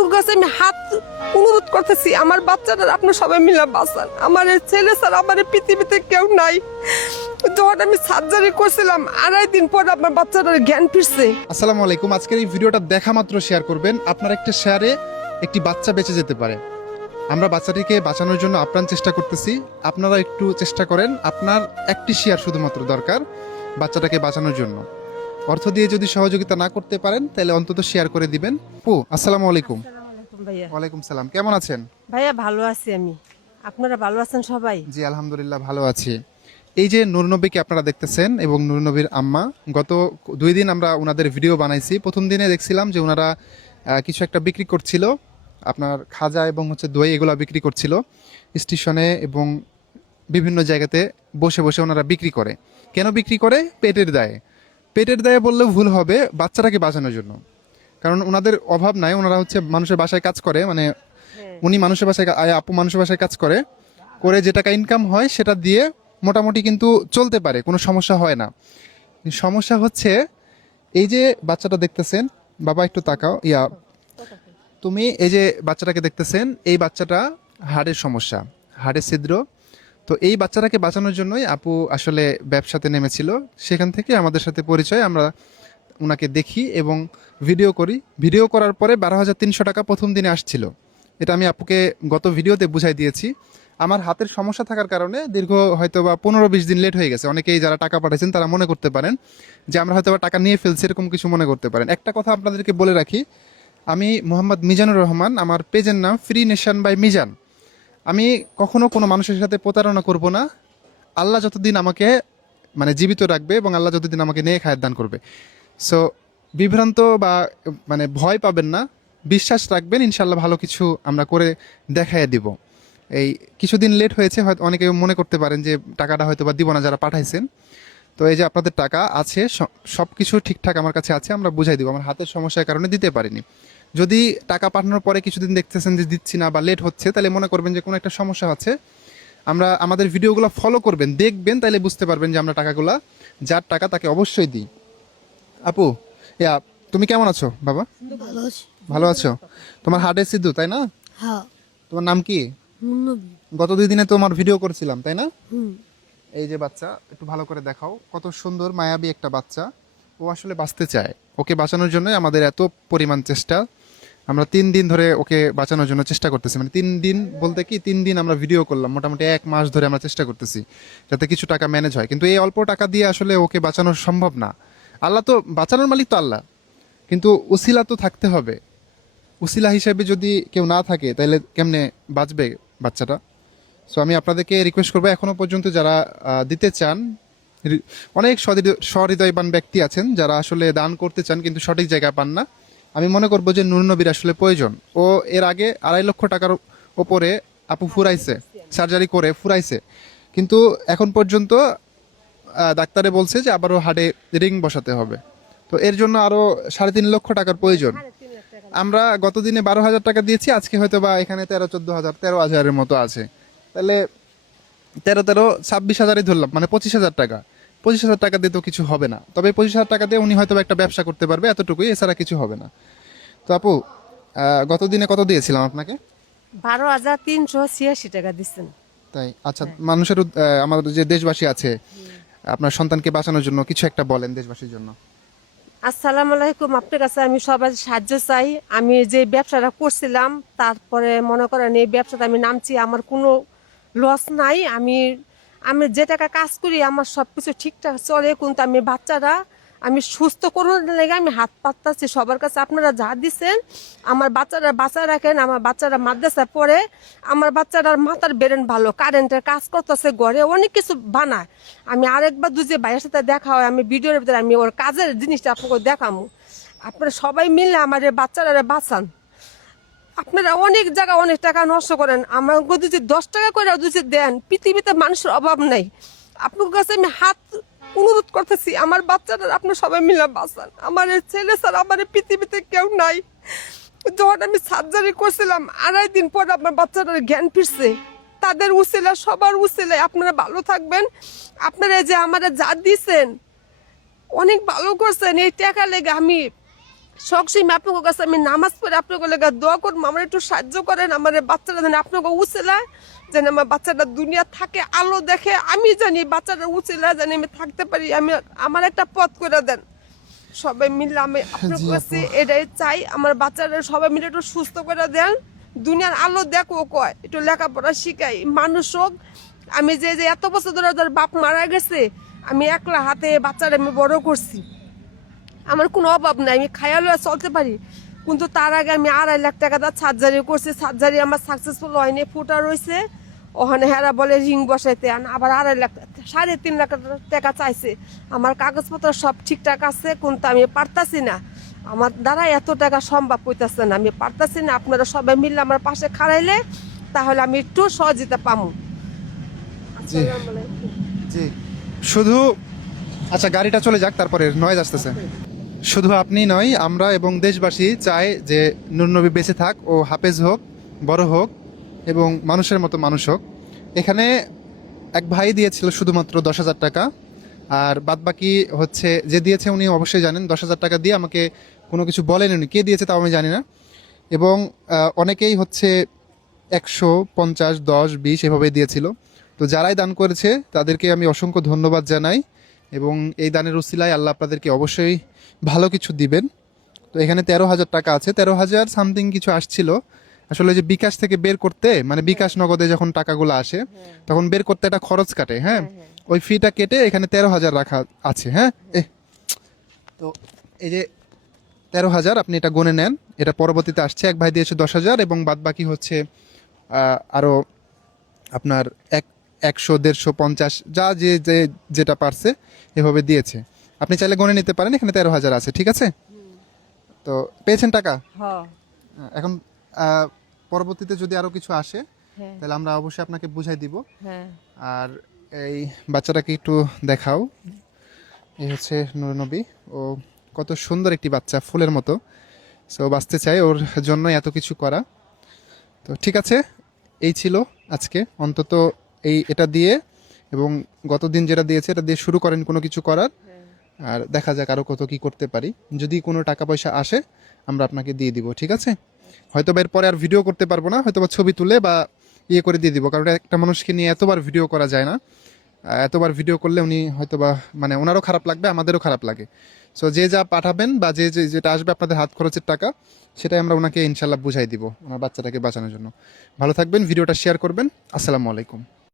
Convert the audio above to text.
আপনার কাছে আমি হাত অনুরোধ করতেছি, আমার বাচ্চাটা আপনি সবাই মিলে বাঁচান। আমার এই ছেলে স্যার আমার এই পৃথিবীতে কেউ নাই। যখন আমি সার্জারি করছিলাম 2.5 দিন পর আমার বাচ্চাটার জ্ঞান ফিরছে। আসসালামু আলাইকুম। আজকের এই ভিডিওটা দেখা মাত্র শেয়ার করবেন। আপনার একটা শেয়ারে একটি বাচ্চা বেঁচে যেতে পারে। আমরা বাচ্চাটিকে বাঁচানোর জন্য আপ্রাণ চেষ্টা করতেছি। আপনারা একটু চেষ্টা করেন। আপনার একটি শেয়ার শুধুমাত্র দরকার বাচ্চাটাকে বাঁচানোর জন্য। অর্থ দিয়ে যদি সহযোগিতা না করতে পারেন তাহলে অন্তত শেয়ার করে দিবেন। আসসালামু আলাইকুম। ভাইয়া, ওয়ালাইকুম সালাম। কেমন আছেন? ভাইয়া ভালো আছি আমি, আপনারা ভালো আছেন সবাই? জি আলহামদুলিল্লাহ ভালো আছি। এই যে নূরনবীকে আপনারা দেখতেছেন এবং নূরনবীর আম্মা, গত 2 দিন আমরা ওনাদের ভিডিও বানাইছি। প্রথম দিনে দেখছিলাম যে ওনারা কিছু একটা বিক্রি করছিল, আপনার খাজা এবং দই এগুলো বিক্রি করছিল স্টেশনে এবং বিভিন্ন জায়গাতে বসে বসে ওনারা বিক্রি করে। কেন বিক্রি করে? পেটের দায়ে। পেটের দায়ে বললেও ভুল হবে, বাচ্চাটাকে বাঁচানোর জন্য। কারণ ওনাদের অভাব নাই, ওনারা মানুষের বাসায় কাজ করে, মানে উনি মানুষের বাসায় আপু মানুষের বাসায় কাজ করে করে যে টাকা ইনকাম হয় সেটা দিয়ে মোটামুটি কিন্তু চলতে পারে, কোনো সমস্যা হয় না। সমস্যা হচ্ছে এই যে বাচ্চাটা দেখতেছেন, বাবা একটু তাকাও, তুমি এই যে বাচ্চাটাকে দেখতেছেন, এই বাচ্চাটা হাড়ের সমস্যা, হাড়ের ছিদ্র। তো এই বাচ্চাটাকে বাঁচানোর জন্যই আপু আসলে ব্যবসাতে নেমেছিল। সেখান থেকে আমাদের সাথে পরিচয়, আমরা ওনাকে দেখি এবং ভিডিও করি। ভিডিও করার পরে 12,300 টাকা প্রথম দিনে আসছিল। এটা আমি আপুকে গত ভিডিওতে বুঝাই দিয়েছি। আমার হাতের সমস্যা থাকার কারণে দীর্ঘ হয়তো বা 15-20 দিন লেট হয়ে গেছে। অনেকেই যারা টাকা পাঠাইছেন তারা মনে করতে পারেন যে আমরা হয়তো বা টাকা নিয়ে ফেলছি, এরকম কিছু মনে করতে পারেন। একটা কথা আপনাদেরকে বলে রাখি, আমি মোহাম্মদ মিজানুর রহমান, আমার পেজের নাম ফ্রি নেশন বাই মিজান। আমি কখনো কোনো মানুষের সাথে প্রতারণা করব না। আল্লাহ যতদিন আমাকে জীবিত রাখবে এবং আল্লাহ যতদিন আমাকে নিয়ে খায়ের দান করবে। সো বিভ্রান্ত বা ভয় পাবেন না, বিশ্বাস রাখবেন, ইনশাল্লাহ ভালো কিছু আমরা করে দেখাইয়া দিব। এই কিছুদিন লেট হয়েছে, হয়তো অনেকে মনে করতে পারেন যে টাকাটা হয়তো বা দিব না যারা পাঠাইছেন। তো এই যে আপনাদের টাকা আছে, সব কিছু ঠিকঠাক আমার কাছে আছে, আমরা বুঝাই দিব। আমার হাতের সমস্যার কারণে দিতে পারিনি। যদি টাকা পাঠানোর পরে কিছুদিন দেখতেছেন যে দিচ্ছি না বা লেট হচ্ছে, তাহলে মনে করবেন যে কোনো একটা সমস্যা আছে। আমাদের ভিডিওগুলো ফলো করবেন, দেখবেন, তাহলে বুঝতে পারবেন যে আমরা টাকাগুলা, যার টাকা তাকে অবশ্যই দিই। আপু, তুমি কেমন আছো বাবা? ভালো আছি। ভালো আছো? তোমার হার্টের সিদ্ধু তাই না? হ্যাঁ। তোমার নাম কি? মুন্নবী। গত 2 দিনে তোমার ভিডিও করেছিলাম তাই না? হুম। এই যে বাচ্চা, একটু ভালো করে দেখাও, কত সুন্দর মায়াবী একটা বাচ্চা। ও আসলে বাঁচতে চায়। ওকে বাঁচানোর জন্য আমাদের এত পরিমাণ চেষ্টা। আমরা 3 দিন ধরে ওকে বাঁচানোর জন্য চেষ্টা করতেছি। 3 দিন বলতে কি, 3 দিন আমরা ভিডিও করলাম, মোটামুটি 1 মাস ধরে আমরা চেষ্টা করতেছি যাতে কিছু টাকা ম্যানেজ হয়। কিন্তু এই অল্প টাকা দিয়ে আসলে ওকে বাঁচানো সম্ভব না। আল্লাহ তো বাঁচানোর মালিক, তো আল্লাহ, কিন্তু উসিলা তো থাকতে হবে। উসিলা হিসেবে যদি কেউ না থাকে তাহলে কেমনে বাঁচবে বাচ্চাটা? সো আমি আপনাদেরকে রিকোয়েস্ট করবো, এখনো পর্যন্ত যারা দিতে চান, অনেক সহৃদয়বান ব্যক্তি আছেন যারা আসলে দান করতে চান কিন্তু সঠিক জায়গায় পান না। আমি মনে করবো যে নূরনবীর আসলে প্রয়োজন। ও এর আগে 2.5 লক্ষ টাকার ওপরে আপু ফুরাইছে, সার্জারি করে ফুরাইছে, কিন্তু এখন পর্যন্ত ডাক্তারে বলছে যে আবারও হাড়ে রিং বসাতে হবে। তো এর জন্য আরো 3.5 লক্ষ টাকার প্রয়োজন। আমরা গত দিনে 12,000 টাকা দিয়েছি, আজকে হয়তো বা এখানে 13-14,000-13,000-এর মতো আছে। তাহলে 26,000-ই ধরলাম, 25,000 টাকা। 25,000 টাকা দিয়ে তো কিছু হবে না, তবে 25,000 টাকা দিয়ে উনি হয়তো একটা ব্যবসা করতে পারবে, এতটুকুই, এছাড়া কিছু হবে না। তো আপু, গত দিনে কত দিয়েছিলাম আপনাকে? 12,386 টাকা দিচ্ছেন। তাই? আচ্ছা, মানুষের আমাদের যে দেশবাসী আছে, আপনার সন্তানকে বাঁচানোর জন্য কিছু একটা বলেন দেশবাসীর জন্য। আসসালামু আলাইকুম, আপনার কাছে আমি সবার সাহায্য চাই। আমি যে ব্যবসাটা করছিলাম, তারপরে মনে করেন এই ব্যবসাটা আমি নামছি, আমার কোনো লস নাই। আমি আমি যে টাকা কাজ করি আমার সব কিছু ঠিকঠাক চলে, কিন্তু আমি বাচ্চারা আমি সুস্থ করুন লেগে আমি হাত পাততাছি সবার কাছে। আপনারা যা দিচ্ছেন আমার বাচ্চারা বাঁচা রাখেন। আমার বাচ্চারা মাদ্রাসা পড়ে, আমার বাচ্চারার মাথার ব্রেন ভালো, কারেন্টের কাজ করতেছে, ঘরে অনেক কিছু বানায়। আমি আরেকবার দুজে ভাইয়ের সাথে দেখা হয়, আমি ভিডিওর ভিতরে আমি ওর কাজের জিনিসটা আপনাকে দেখামো। আপনারা সবাই মিলে আমার এই বাচ্চারা বাঁচান। আপনারা অনেক জায়গা অনেক টাকা নষ্ট করেন, আমার যদি 10 টাকা করে যদি দেন, পৃথিবীতে মানুষের অভাব নাই। আপনার কাছে আমি হাত অনুরোধ করতেছি, আমার বাচ্চাটা আপনি সবাই মিলে বাঁচান। আমার এই ছেলে স্যার আমার এই পৃথিবীতে কেউ নাই। যখন আমি সার্জারি করছিলাম 2.5 দিন পর আমার বাচ্চাটার জ্ঞান ফিরছে। তাদের উসিলা, সবার উসিলায় আপনারা ভালো থাকবেন। আপনারা যে আমারা যা দিচ্ছেন অনেক ভালো করছেন, এই টাকা লেগে আমি সবসময় আপনার কাছে আমি নামাজ পড়ে আপনাকে লেগে দোয়া করবো, আমার একটু সাহায্য করেন, আমার এই বাচ্চাটা যেন আপনাকে উচিলা, যেন আমার বাচ্চাটা দুনিয়া থাকে, আলো দেখে, আমি জানি বাচ্চাটা উচিলা জানি আমি থাকতে পারি, আমি আমার একটা পথ করে দেন। সবাই মিলে আমি আপনার জি কাছে আপু। এটাই চাই, আমার বাচ্চারা সবাই মিলে একটু সুস্থ করে দেন, দুনিয়ার আলো দেখো কয়, একটু লেখাপড়া শিখাই, মানুষ হোক। আমি যে যে এত বছর ধরে ধর বাপ মারা গেছে, আমি একলা হাতে বাচ্চারা আমি বড় করছি, আমার কোনো অভাব নাই, আমি খাইয়া লইয়া চলতে পারি। কিন্তু তার আগে আমি 2.5 লাখ টাকা দিয়ে সার্জারি করছি, সার্জারি আমার সাকসেসফুল হয়নি, ফুটা রয়েছে। ওখানে হেরা বলে রিং বসাইতে, আবার 2.5 লাখ, 3.5 লাখ টাকা চাইছে। আমার কাগজপত্র সব ঠিকঠাক আছে, কিন্তু আমি পারতাছি না, আমার দ্বারা এত টাকা সম্ভব হইতেছে না, আমি পারতাছি না। আপনারা সবাই মিললে আমার পাশে খাড়াইলে তাহলে আমি একটু সহযোগিতা পাবো। জি জি। শুধু আচ্ছা গাড়িটা চলে যাক, তারপরে নয়েজ আসতেছে। শুধু আপনি নয়, আমরা এবং দেশবাসী চাই যে নুরনবী বেঁচে থাক, ও হাফেজ হোক, বড় হোক এবং মানুষের মতো মানুষ হোক। এখানে এক ভাই দিয়েছিল শুধুমাত্র 10,000 টাকা, আর বাদবাকি হচ্ছে যে দিয়েছে উনি অবশ্যই জানেন। 10,000 টাকা দিয়ে আমাকে কোনো কিছু বলেন, উনি কে দিয়েছে তাও আমি জানি না। এবং অনেকেই হচ্ছে 150, 10, 20 এভাবে দিয়েছিল। তো যারাই দান করেছে তাদেরকে আমি অসংখ্য ধন্যবাদ জানাই, এবং এই দানের উসিলায় আল্লাহ আপনাদেরকে অবশ্যই ভালো কিছু দিবেন। তো এখানে 13,000 টাকা আছে, 13,000 সামথিং কিছু আসছিল। আসলে যে বিকাশ থেকে বের করতে, মানে বিকাশ নগদে যখন টাকাগুলো আসে তখন বের করতে একটা খরচ কাটে, হ্যাঁ, ওই ফিটা কেটে এখানে 13,000 রাখা আছে। হ্যাঁ, তো এই যে 13,000 আপনি এটা গুনে নেন, এটা পরবর্তীতে আসছে। এক ভাই দিয়েছে 10,000 এবং বাদ বাকি হচ্ছে আরো আপনার 100, 150, 50 যা যেটা পারছে এভাবে দিয়েছে। আপনি চাইলে গনে নিতে পারেন, এখানে 13,000 আছে, ঠিক আছে। তো পেয়েছেন টাকা। হ্যাঁ এখন পরবর্তীতে যদি আরো কিছু আসে হ্যাঁ তাহলে আমরা অবশ্যই আপনাকে বুঝাই দিব। হ্যাঁ। আর এই বাচ্চাটাকে একটু দেখাও। এই হচ্ছে নূরনবী, ও কত সুন্দর একটি বাচ্চা, ফুলের মতো। সো বাঁচতে চাই, ওর জন্য এত কিছু করা। তো ঠিক আছে, এই ছিল আজকে অন্তত এটা দিয়ে, এবং গত দিন যেটা দিয়েছে এটা দিয়ে শুরু করেন কোনো কিছু করার। আর দেখা যাক আরো কত কি করতে পারি। যদি কোনো টাকা পয়সা আসে আমরা আপনাকে দিয়ে দিব, ঠিক আছে। হয়তো বা এরপরে আর ভিডিও করতে পারবো না, হয়তো বা ছবি তুলে বা ইয়ে করে দিয়ে দিব, কারণ একটা মানুষকে নিয়ে এতবার ভিডিও করা যায় না। এতবার ভিডিও করলে উনি হয়তো বা মানে ওনারও খারাপ লাগবে, আমাদেরও খারাপ লাগে। সো যে যা পাঠাবেন বা যেটা আসবে আপনাদের হাত খরচের টাকা, সেটাই আমরা ওনাকে ইনশাল্লাহ বুঝাই দিব আমার বাচ্চাটাকে বাঁচানোর জন্য। ভালো থাকবেন, ভিডিওটা শেয়ার করবেন। আসসালামু আলাইকুম।